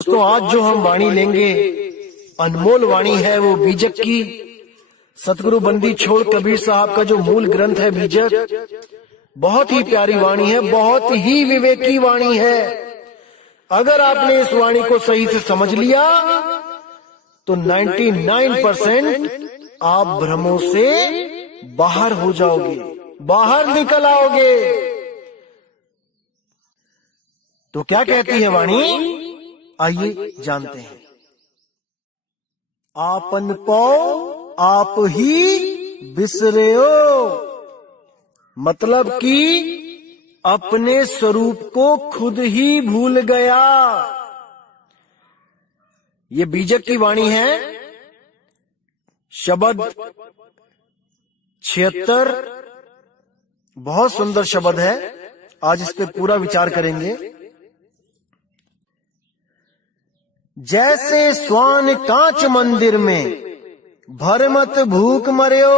दोस्तों, आज जो हम वाणी लेंगे अनमोल वाणी है वो बीजक की। सतगुरु बंदी छोड़ कबीर साहब का जो मूल ग्रंथ है बीजक, बहुत ही प्यारी वाणी है, बहुत ही विवेकी वाणी है। अगर आपने इस वाणी को सही से समझ लिया तो 99% आप भ्रमों से बाहर हो जाओगे, बाहर निकल आओगे। तो क्या कहती है वाणी, आइए जानते हैं। आपन पाओ आप ही बिसरे हो, मतलब कि अपने स्वरूप को खुद ही भूल गया। ये बीजक की वाणी है। शब्द 76 बहुत सुंदर शब्द है। आज इस पे पूरा विचार करेंगे। जैसे स्वान कांच मंदिर में भरमत भूख मर्यो,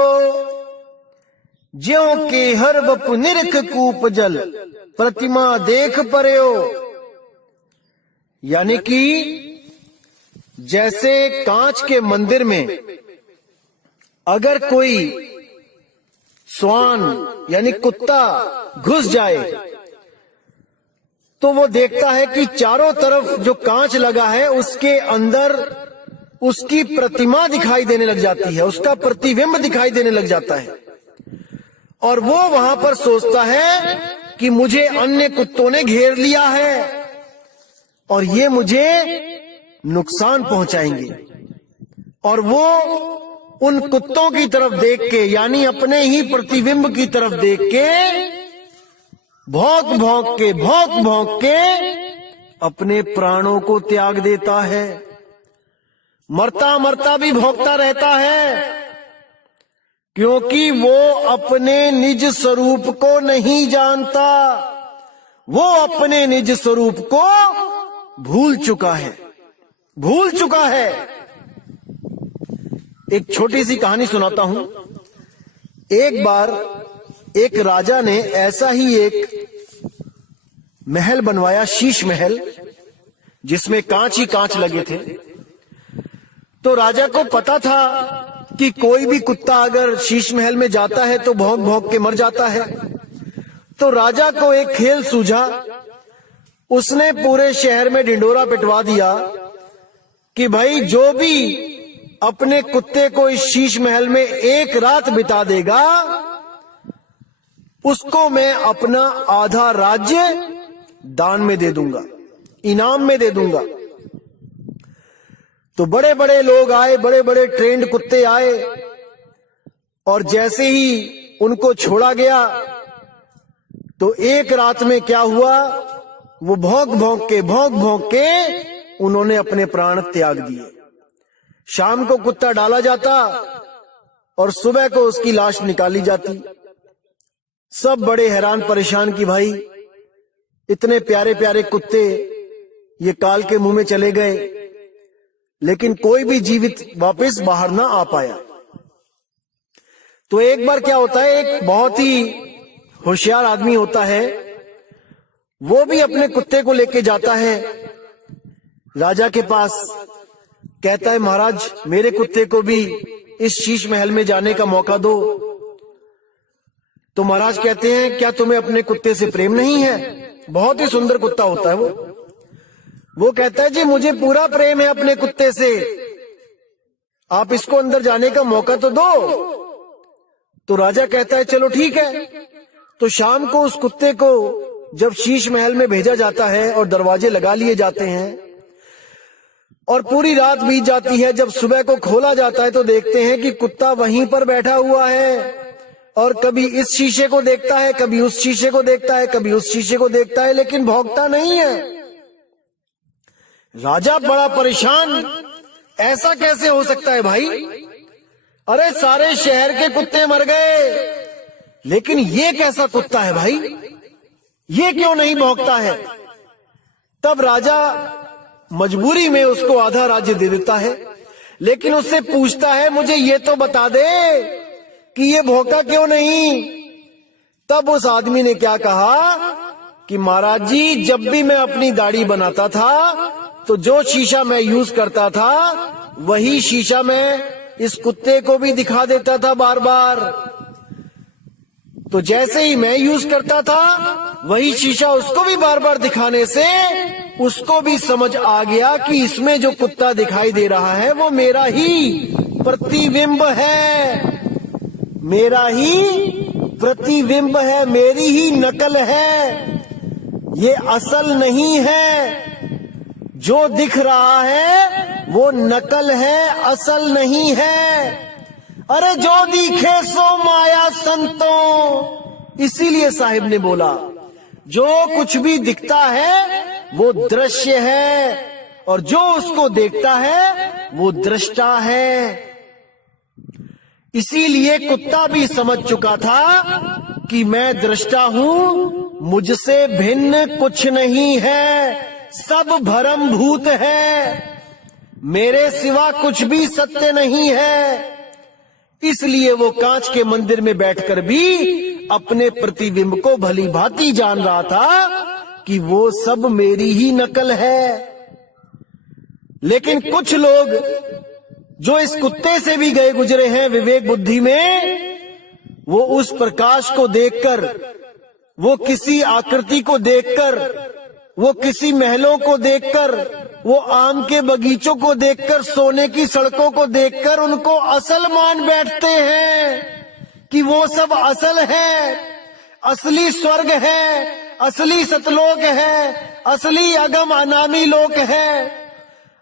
ज्यों के हर बप निरख कूप जल प्रतिमा देख पर्यो। यानी कि जैसे कांच के मंदिर में अगर कोई स्वान यानी कुत्ता घुस जाए तो वो देखता है कि चारों तरफ जो कांच लगा है उसके अंदर उसकी प्रतिमा दिखाई देने लग जाती है, उसका प्रतिबिंब दिखाई देने लग जाता है। और वो वहां पर सोचता है कि मुझे अन्य कुत्तों ने घेर लिया है और ये मुझे नुकसान पहुंचाएंगे। और वो उन कुत्तों की तरफ देख के, यानी अपने ही प्रतिबिंब की तरफ देख के भौंक भौंक के अपने प्राणों को त्याग देता है। मरता मरता भी भौंकता रहता है, क्योंकि वो अपने निज स्वरूप को नहीं जानता। वो अपने निज स्वरूप को भूल चुका है, भूल चुका है। एक छोटी सी कहानी सुनाता हूं। एक बार एक राजा ने ऐसा ही एक महल बनवाया, शीश महल, जिसमें कांच ही कांच लगे थे। तो राजा को पता था कि कोई भी कुत्ता अगर शीश महल में जाता है तो भौंक भौंक के मर जाता है। तो राजा को एक खेल सूझा। उसने पूरे शहर में ढिंढोरा पिटवा दिया कि भाई जो भी अपने कुत्ते को इस शीश महल में एक रात बिता देगा उसको मैं अपना आधा राज्य दान में दे दूंगा, इनाम में दे दूंगा। तो बड़े बड़े लोग आए, बड़े बड़े ट्रेंड कुत्ते आए, और जैसे ही उनको छोड़ा गया तो एक रात में क्या हुआ, वो भौंक भौंक के उन्होंने अपने प्राण त्याग दिए। शाम को कुत्ता डाला जाता और सुबह को उसकी लाश निकाली जाती। सब बड़े हैरान परेशान कि भाई इतने प्यारे प्यारे कुत्ते ये काल के मुंह में चले गए, लेकिन कोई भी जीवित वापस बाहर ना आ पाया। तो एक बार क्या होता है, एक बहुत ही होशियार आदमी होता है, वो भी अपने कुत्ते को लेके जाता है राजा के पास। कहता है, महाराज मेरे कुत्ते को भी इस शीश महल में जाने का मौका दो। तो महाराज कहते हैं, क्या तुम्हें अपने कुत्ते से प्रेम नहीं है? बहुत ही सुंदर कुत्ता होता है वो कहता है, जी मुझे पूरा प्रेम है अपने कुत्ते से, आप इसको अंदर जाने का मौका तो दो। तो राजा कहता है, चलो ठीक है। तो शाम को उस कुत्ते को जब शीश महल में भेजा जाता है और दरवाजे लगा लिए जाते हैं और पूरी रात बीत जाती है, जब सुबह को खोला जाता है तो देखते हैं कि कुत्ता वहीं पर बैठा हुआ है और कभी इस शीशे को देखता है, कभी उस शीशे को देखता है, कभी उस शीशे को देखता है, लेकिन भौंकता नहीं है। राजा बड़ा परेशान, ऐसा कैसे हो सकता है भाई? अरे सारे शहर के कुत्ते मर गए, लेकिन ये कैसा कुत्ता है भाई, ये क्यों नहीं भौंकता है? तब राजा मजबूरी में उसको आधा राज्य दे देता है, लेकिन उससे पूछता है, मुझे ये तो बता दे कि ये भौंका क्यों नहीं? तब उस आदमी ने क्या कहा कि महाराज जी, जब भी मैं अपनी दाढ़ी बनाता था तो जो शीशा मैं यूज करता था वही शीशा मैं इस कुत्ते को भी दिखा देता था बार बार। तो जैसे ही मैं यूज करता था वही शीशा उसको भी बार बार दिखाने से उसको भी समझ आ गया कि इसमें जो कुत्ता दिखाई दे रहा है वो मेरा ही प्रतिबिंब है, मेरा ही प्रतिबिंब है, मेरी ही नकल है, ये असल नहीं है। जो दिख रहा है वो नकल है, असल नहीं है। अरे जो दिखे सो माया संतों, इसीलिए साहिब ने बोला जो कुछ भी दिखता है वो दृश्य है और जो उसको देखता है वो दृष्टा है। इसीलिए कुत्ता भी समझ चुका था कि मैं दृष्टा हूं, मुझसे भिन्न कुछ नहीं है, सब भ्रम भूत है, मेरे सिवा कुछ भी सत्य नहीं है। इसलिए वो कांच के मंदिर में बैठकर भी अपने प्रतिबिंब को भली भांति जान रहा था कि वो सब मेरी ही नकल है। लेकिन कुछ लोग जो इस कुत्ते से भी गए गुजरे हैं विवेक बुद्धि में, वो उस प्रकाश को देखकर, वो किसी आकृति को देखकर, वो किसी महलों को देखकर, वो आम के बगीचों को देखकर, सोने की सड़कों को देखकर उनको असल मान बैठते हैं कि वो सब असल है, असली स्वर्ग है, असली सतलोक है, असली अगम अनामी लोक है।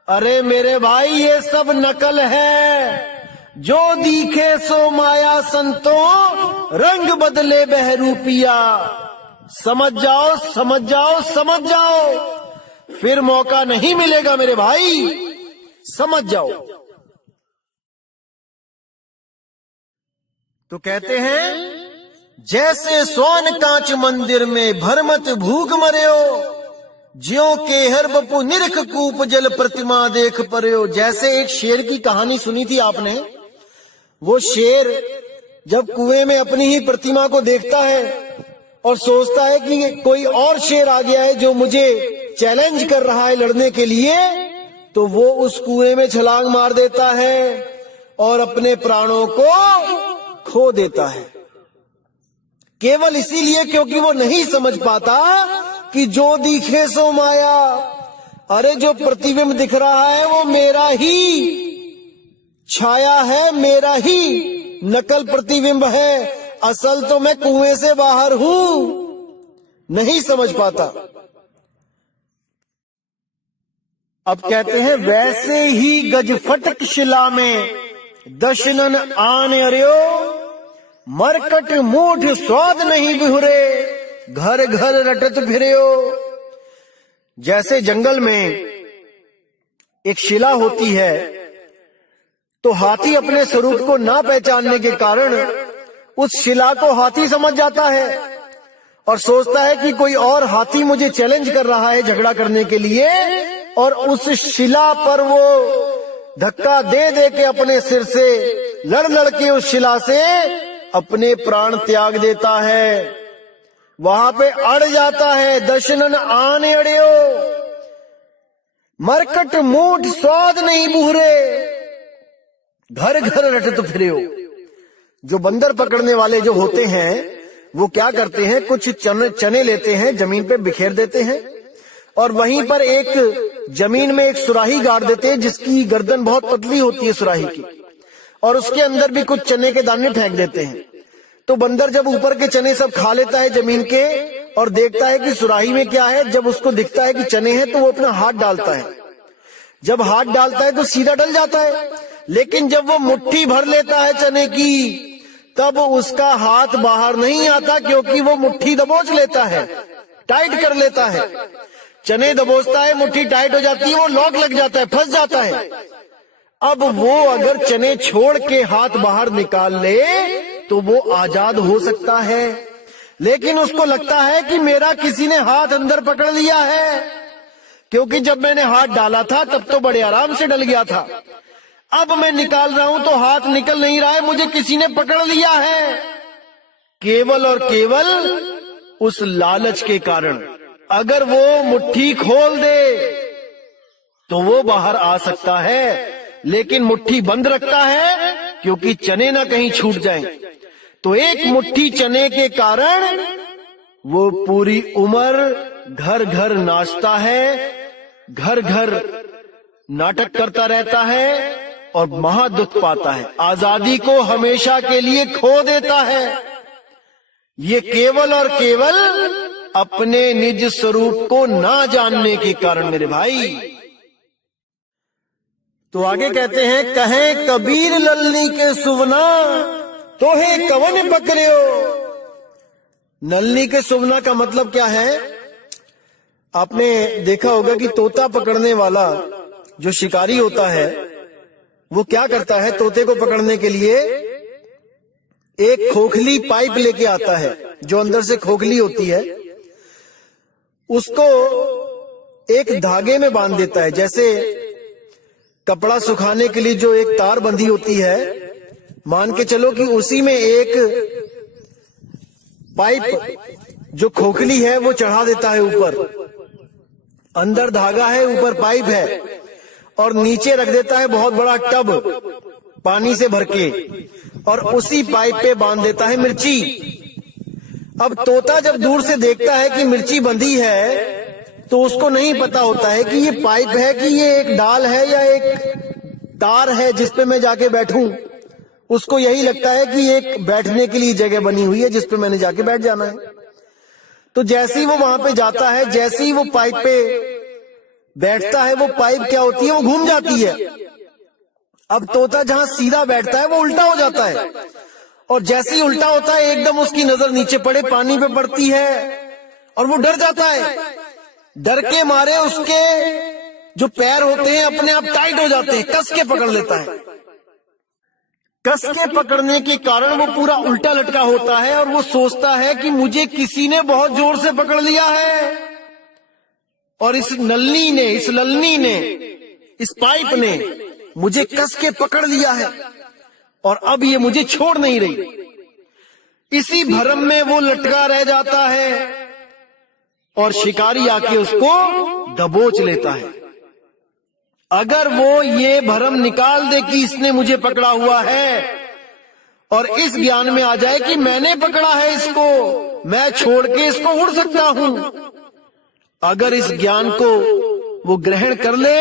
अरे मेरे भाई ये सब नकल है। जो दिखे सो माया संतों, रंग बदले बहरूपिया। समझ जाओ, समझ जाओ, समझ जाओ, फिर मौका नहीं मिलेगा मेरे भाई, समझ जाओ। तो कहते हैं जैसे सोन कांच मंदिर में भरमत भूख मर्यो, ज्यों के हर बपू निरख कूप जल प्रतिमा देख पर्यो। जैसे एक शेर की कहानी सुनी थी आपने, वो शेर जब कुएं में अपनी ही प्रतिमा को देखता है और सोचता है कि कोई और शेर आ गया है जो मुझे चैलेंज कर रहा है लड़ने के लिए, तो वो उस कुएं में छलांग मार देता है और अपने प्राणों को खो देता है। केवल इसीलिए क्योंकि वो नहीं समझ पाता कि जो दिखे सो माया। अरे जो प्रतिबिंब दिख रहा है वो मेरा ही छाया है, मेरा ही नकल प्रतिबिंब है, असल तो मैं कुएं से बाहर हूं। नहीं समझ पाता। अब कहते हैं वैसे ही गज फटक शिला में दशनन आन अर्यो, मरकट मूठ स्वाद नहीं बिहुरे, घर घर रटत फिर्यो। जैसे जंगल में एक शिला होती है तो हाथी अपने स्वरूप को ना पहचानने के कारण उस शिला को हाथी समझ जाता है और सोचता है कि कोई और हाथी मुझे चैलेंज कर रहा है झगड़ा करने के लिए, और उस शिला पर वो धक्का दे दे के अपने सिर से लड़ लड़ के उस शिला से अपने प्राण त्याग देता है, वहां पे अड़ जाता है। दशनन आने अड़ियो, मरकट मूठ स्वाद नहीं बूहरे, घर घर रटत फिर्यो। जो बंदर पकड़ने वाले जो होते हैं वो क्या करते हैं, कुछ चने लेते हैं, जमीन पे बिखेर देते हैं और वहीं पर एक जमीन में एक सुराही गाड़ देते हैं जिसकी गर्दन बहुत पतली होती है सुराही की, और उसके अंदर भी कुछ चने के दाने फेंक देते हैं। तो बंदर जब ऊपर के चने सब खा लेता है जमीन के और देखता है कि सुराही में क्या है, जब उसको दिखता है कि चने हैं तो वो अपना हाथ डालता है। जब हाथ डालता है तो सीधा डल जाता है, लेकिन जब वो मुट्ठी भर लेता है चने की तब उसका हाथ बाहर नहीं आता, क्योंकि वो मुट्ठी दबोच लेता है, टाइट कर लेता है। चने दबोचता है, मुट्ठी टाइट हो जाती है, वो लॉक लग जाता है, फंस जाता है। अब वो अगर चने छोड़ के हाथ बाहर निकाल ले तो वो आजाद हो सकता है, लेकिन उसको लगता है कि मेरा किसी ने हाथ अंदर पकड़ लिया है, क्योंकि जब मैंने हाथ डाला था तब तो बड़े आराम से डल गया था, अब मैं निकाल रहा हूं तो हाथ निकल नहीं रहा है, मुझे किसी ने पकड़ लिया है। केवल और केवल उस लालच के कारण। अगर वो मुट्ठी खोल दे तो वो बाहर आ सकता है, लेकिन मुट्ठी बंद रखता है क्योंकि चने ना कहीं छूट जाएं। तो एक मुट्ठी चने के कारण वो पूरी उम्र घर घर नाचता है, घर घर नाटक करता रहता है और महादुख पाता है, आजादी को हमेशा के लिए खो देता है। ये केवल और केवल अपने निज स्वरूप को ना जानने के कारण मेरे भाई। तो आगे कहते हैं, कहें कबीर ललनी के सुवना तोहे कवन पकड़ियो। नलनी के सुवना का मतलब क्या है? आपने देखा होगा कि तोता पकड़ने वाला जो शिकारी होता है वो क्या करता है, तोते को पकड़ने के लिए एक खोखली पाइप लेके आता है, जो अंदर से खोखली होती है, उसको एक धागे में बांध देता है। जैसे कपड़ा सुखाने के लिए जो एक तार बंधी होती है, मान के चलो कि उसी में एक पाइप जो खोखली है वो चढ़ा देता है ऊपर, अंदर धागा है, ऊपर पाइप है, और नीचे रख देता है बहुत बड़ा टब पानी से भर के, और उसी पाइप पे बांध देता है मिर्ची। अब तोता जब दूर से देखता है कि मिर्ची बंधी है तो उसको नहीं पता होता है कि ये पाइप है कि ये एक डाल है या एक तार है जिसपे मैं जाके बैठूं। उसको यही लगता है कि एक बैठने के लिए जगह बनी हुई है जिसपे मैंने जाके बैठ जाना है। तो जैसे ही वो वहां पे जाता है, जैसे ही वो पाइप पे बैठता है, वो पाइप क्या होती है, वो घूम जाती है। अब तोता जहां सीधा बैठता है वो उल्टा हो जाता है, और जैसे ही उल्टा होता है एकदम उसकी नजर नीचे पड़े, पानी पे पड़ती है और वो डर जाता है। डर के मारे उसके जो पैर होते हैं अपने आप टाइट हो जाते हैं, कस के पकड़ लेता है। कस के पकड़ने के कारण वो पूरा उल्टा लटका होता है और वो सोचता है कि मुझे किसी ने बहुत जोर से पकड़ लिया है, और इस ललनी ने इस पाइप ने मुझे कस के पकड़ लिया है और अब ये मुझे छोड़ नहीं रही। इसी भ्रम में वो लटका रह जाता है और शिकारी आके उसको दबोच लेता है। अगर वो ये भ्रम निकाल दे कि इसने मुझे पकड़ा हुआ है और इस ज्ञान में आ जाए कि मैंने पकड़ा है इसको, मैं छोड़ के इसको उड़ सकता हूं, अगर इस ज्ञान को वो ग्रहण कर ले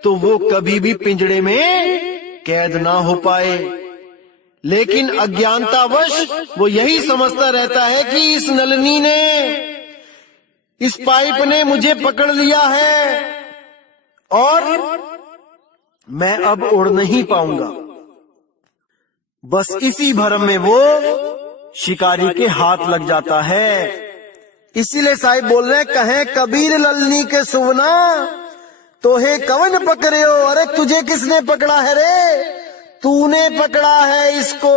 तो वो कभी भी पिंजड़े में कैद ना हो पाए। लेकिन अज्ञानतावश वो यही समझता रहता है कि इस नलनी ने, इस पाइप ने मुझे पकड़ लिया है और मैं अब उड़ नहीं पाऊंगा। बस इसी भ्रम में वो शिकारी के हाथ लग जाता है। इसीलिए साहिब बोल रहे हैं, कहें कबीर ललनी के सुवना तोहे कवन पकड़ियो। अरे तुझे किसने पकड़ा है रे? तूने पकड़ा है इसको।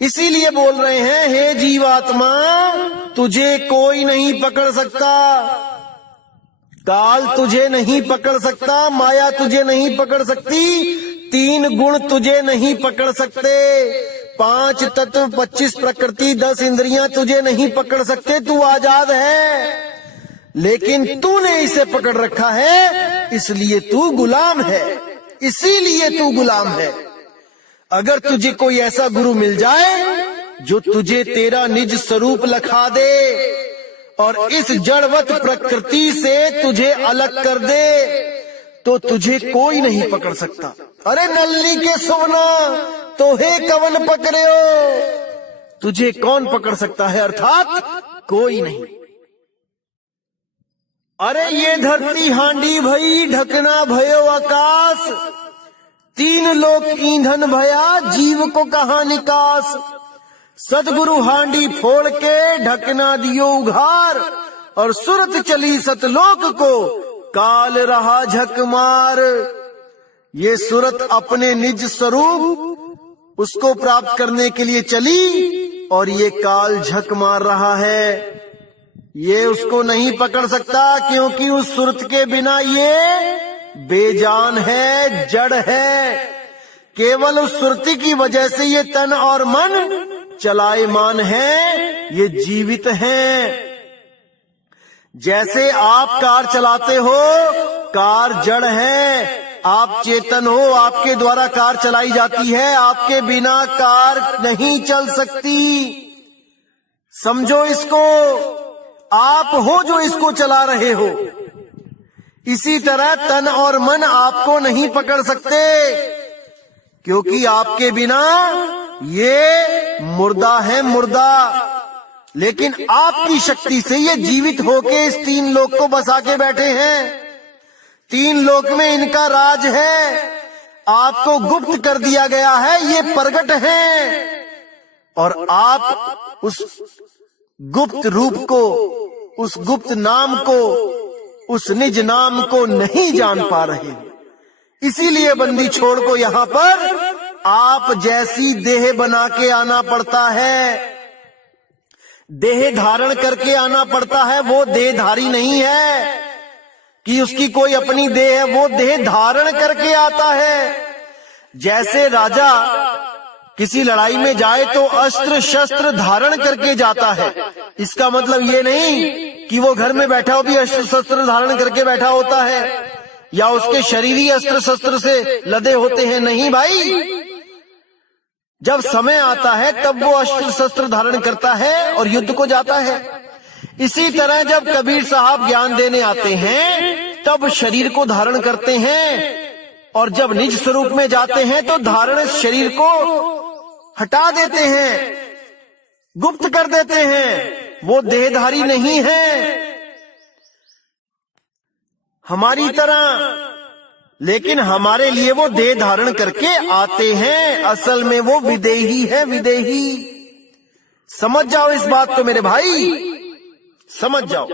इसीलिए बोल रहे हैं, हे जीवात्मा तुझे कोई नहीं पकड़ सकता, काल तुझे नहीं पकड़ सकता, माया तुझे नहीं पकड़ सकती, 3 गुण तुझे नहीं पकड़ सकते, 5 तत्व, 25 प्रकृति, 10 इंद्रियां तुझे नहीं पकड़ सकते। तू आजाद है, लेकिन तूने इसे पकड़ रखा है, इसलिए तू गुलाम है, इसीलिए तू गुलाम है। अगर तुझे कोई ऐसा गुरु मिल जाए जो तुझे तेरा निज स्वरूप लखा दे और इस जड़वत प्रकृति से तुझे अलग कर दे, तो तुझे कोई नहीं पकड़ सकता। अरे नलनी के सुवना तोहे कवन पकड़ियो, तुझे कौन पकड़ सकता है? अर्थात कोई नहीं। अरे ये धरती हांडी भई, ढकना भयो आकाश, 3 लोक ईंधन भया, जीव को कहा निकास। सदगुरु हांडी फोड़ के ढकना दियो उघार, और सुरत चली सतलोक को काल रहा झक मार। ये सुरत अपने निज स्वरूप उसको प्राप्त करने के लिए चली और ये काल झक मार रहा है। ये उसको नहीं पकड़ सकता क्योंकि उस सुरत के बिना ये बेजान है, जड़ है। केवल उस सुरती की वजह से ये तन और मन चलायमान है, ये जीवित हैं। जैसे आप कार चलाते हो कार जड़ है, आप चेतन हो, आपके द्वारा कार चलाई जाती है, आपके बिना कार नहीं चल सकती। समझो इसको, आप हो जो इसको चला रहे हो। इसी तरह तन और मन आपको नहीं पकड़ सकते, क्योंकि आपके बिना ये मुर्दा है, मुर्दा। लेकिन आपकी शक्ति से ये जीवित होके इस तीन लोक को बसा के बैठे हैं। तीन लोक में इनका राज है, आपको गुप्त कर दिया गया है, ये प्रगट हैं, और आप उस गुप्त रूप को, उस गुप्त नाम को, उस निज नाम को नहीं जान पा रहे। इसीलिए बंदी छोड़ को यहाँ पर आप जैसी देह बना के आना पड़ता है, देह धारण करके आना पड़ता है। वो देहधारी नहीं है कि उसकी कोई अपनी देह है, वो देह धारण करके आता है। जैसे राजा किसी लड़ाई में जाए तो अस्त्र शस्त्र धारण करके जाता है। इसका मतलब ये नहीं कि वो घर में बैठा हो भी अस्त्र शस्त्र धारण करके बैठा होता है, या उसके शरीर ही अस्त्र शस्त्र से लदे होते हैं। नहीं भाई, जब समय आता है तब वो अस्त्र शस्त्र धारण करता है और युद्ध को जाता है। इसी तरह जब कबीर साहब ज्ञान देने आते हैं तब शरीर को धारण करते हैं, और जब निज स्वरूप में जाते हैं तो धारण शरीर को हटा देते हैं, गुप्त कर देते हैं। वो देहधारी नहीं है हमारी तरह, लेकिन हमारे लिए वो देह धारण करके आते हैं। असल में वो विदेही है, विदेही। समझ जाओ इस बात को मेरे भाई, समझ जाओ।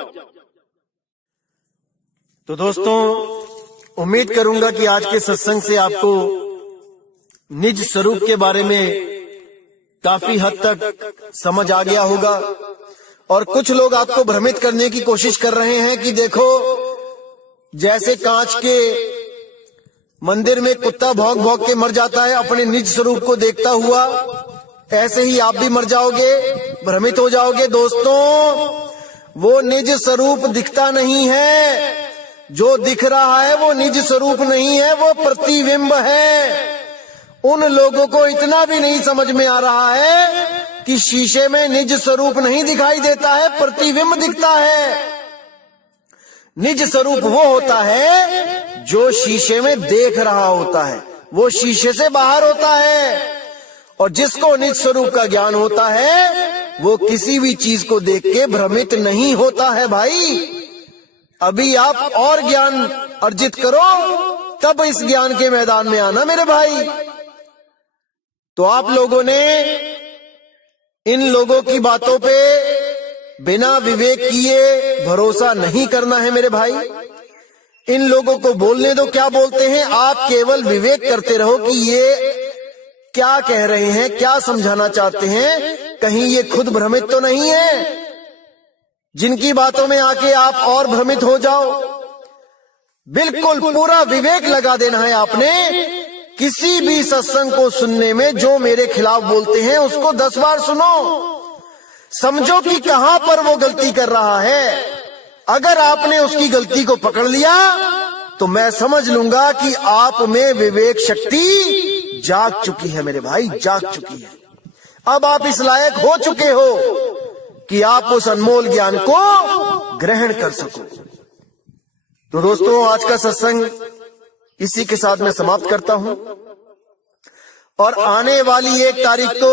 तो दोस्तों, उम्मीद करूंगा कि आज के सत्संग से आपको निज स्वरूप के बारे में काफी हद तक समझ आ गया होगा। और कुछ लोग आपको भ्रमित करने की कोशिश कर रहे हैं कि देखो, जैसे कांच के मंदिर में कुत्ता भौंक भौंक के मर जाता है अपने निज स्वरूप को देखता हुआ, ऐसे ही आप भी मर जाओगे, भ्रमित हो जाओगे। दोस्तों, वो निज स्वरूप दिखता नहीं है। जो दिख रहा है वो निज स्वरूप नहीं है, वो प्रतिबिंब है। उन लोगों को इतना भी नहीं समझ में आ रहा है कि शीशे में निज स्वरूप नहीं दिखाई देता है, प्रतिबिंब दिखता है। निज स्वरूप वो होता है जो शीशे में देख रहा होता है, वो शीशे से बाहर होता है। और जिसको निज स्वरूप का ज्ञान होता है वो किसी भी चीज को देख के भ्रमित नहीं होता है। भाई, अभी आप और ज्ञान अर्जित करो, तब इस ज्ञान के मैदान में आना मेरे भाई। तो आप लोगों ने इन लोगों की बातों पे बिना विवेक किए भरोसा नहीं करना है मेरे भाई। इन लोगों को बोलने दो क्या बोलते हैं, आप केवल विवेक करते रहो कि ये क्या कह रहे हैं, क्या समझाना चाहते हैं, कहीं ये खुद भ्रमित तो नहीं है जिनकी बातों में आके आप और भ्रमित हो जाओ। बिल्कुल पूरा विवेक लगा देना है आपने। किसी भी सत्संग को सुनने में जो मेरे खिलाफ बोलते हैं उसको 10 बार सुनो, समझो कि कहां पर वो गलती कर रहा है। अगर आपने उसकी गलती को पकड़ लिया तो मैं समझ लूंगा कि आप में विवेक शक्ति जाग चुकी है मेरे भाई, जाग चुकी है। अब आप इस लायक हो चुके हो कि आप उस अनमोल ज्ञान को ग्रहण कर सको। तो दोस्तों, आज का सत्संग इसी के साथ मैं समाप्त करता हूं, और आने वाली 1 तारीख को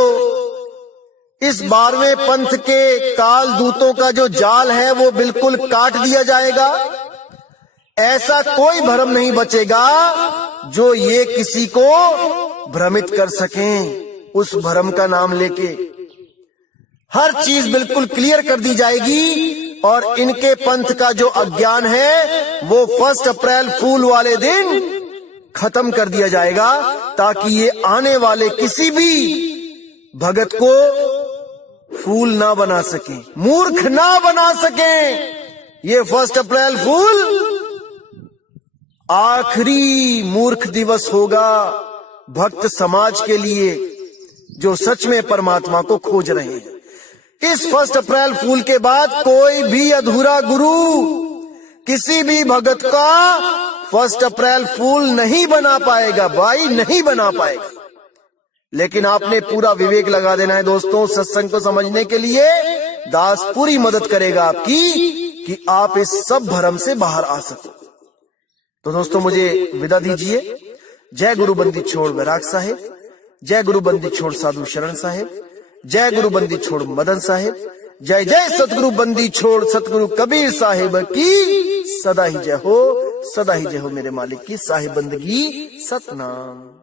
इस 12वें पंथ के काल दूतों का जो जाल है वो बिल्कुल काट दिया जाएगा। ऐसा कोई भ्रम नहीं बचेगा जो ये किसी को भ्रमित कर सकें उस भ्रम का नाम लेके। हर चीज बिल्कुल क्लियर कर दी जाएगी, और इनके पंथ का जो अज्ञान है वो 1 अप्रैल फूल वाले दिन खत्म कर दिया जाएगा, ताकि ये आने वाले किसी भी भगत को फूल ना बना सके, मूर्ख ना बना सके। ये 1 अप्रैल फूल आखिरी मूर्ख दिवस होगा भक्त समाज के लिए जो सच में परमात्मा को खोज रहे हैं। इस 1 अप्रैल फूल के बाद कोई भी अधूरा गुरु किसी भी भगत का 1 अप्रैल फूल नहीं बना पाएगा भाई, नहीं बना पाएगा। लेकिन आपने पूरा विवेक लगा देना है दोस्तों सत्संग को समझने के लिए। दास पूरी मदद करेगा आपकी कि आप इस सब भ्रम से बाहर आ सको। तो दोस्तों मुझे विदा दीजिए। जय गुरु बंदी छोड़ वैराग साहेब, जय गुरु बंदी छोड़ साधु शरण साहेब, जय गुरु बंदी छोड़ मदन साहेब, जय जय सतगुरु बंदी छोड़ सतगुरु कबीर साहिब की सदा ही जय हो, सदा ही जय हो मेरे मालिक की साहिब बंदगी सतनाम।